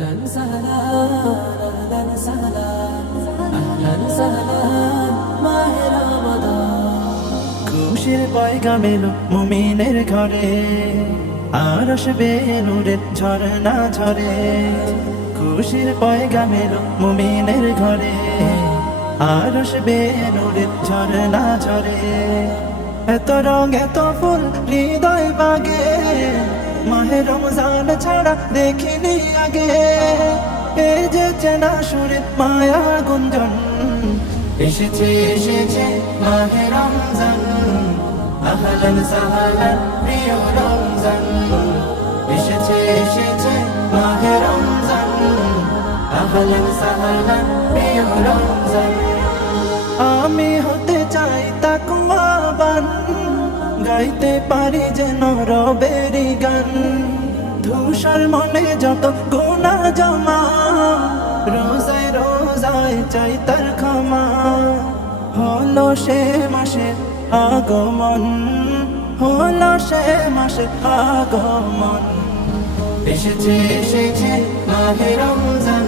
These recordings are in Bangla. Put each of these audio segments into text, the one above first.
أهلا وسهلا أهلا وسهلا أهلا وسهلا মাহ রমাদান খুশির পয়গাম এলো মুমিনের ঘরে আর আসবে নূরের ঝরনা ঝরে খুশির পয়গাম এলো মুমিনের ঘরে আর আসবে নূরের ঝরনা ঝরে এত রং এত ফুল হৃদয় বাগে মাহে রমজান ছাড়া দেখিনি আগে এই যে চেনা সুরে মায়া গুঞ্জন এসেছে এসেছে মাহে রমজান আহলান সাহলান প্রিয় রমজান এসেছে এসেছে মাহে রমজান আহলান সাহলান প্রিয় রমজান আমি হতে চাই তাকওয়াবান গাইতে পারি যেন রবেরি গান ধূসর মনে যত গুনাহ জমা রোজায় রোজায় চাই তার ক্ষমা হলো সে মাসে আগমন হলো সে মাসে আগমন এসেছে এসেছে মাহে রমজান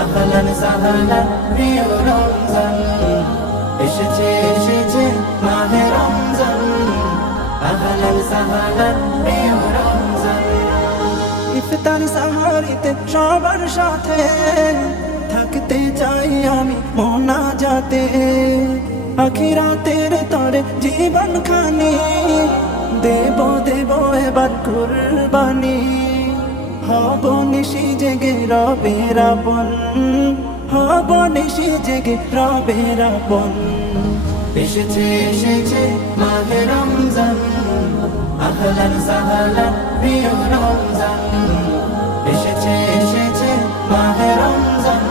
আহলান সাহলান প্রিয় রমজান এসেছে এসেছে মাহে রমজান আহলান সাহলান প্রিয় রমজান ইফতার সাহারিতে সবার সাথে থাকতে চাই আমি মোনাজাতে আখিরাতের তরে জীবন খানি দেব দেব এবার কুরবানি হব নিশি জেগে রবের আপন হব নিশি জেগে রবের আপন এসেছে এসেছে মাহে রমজান আহলান সাহলান প্রিয় রমজান এসেছে এসেছে মাহে রমজান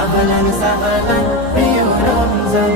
আহলান সাহলান প্রিয় রমজান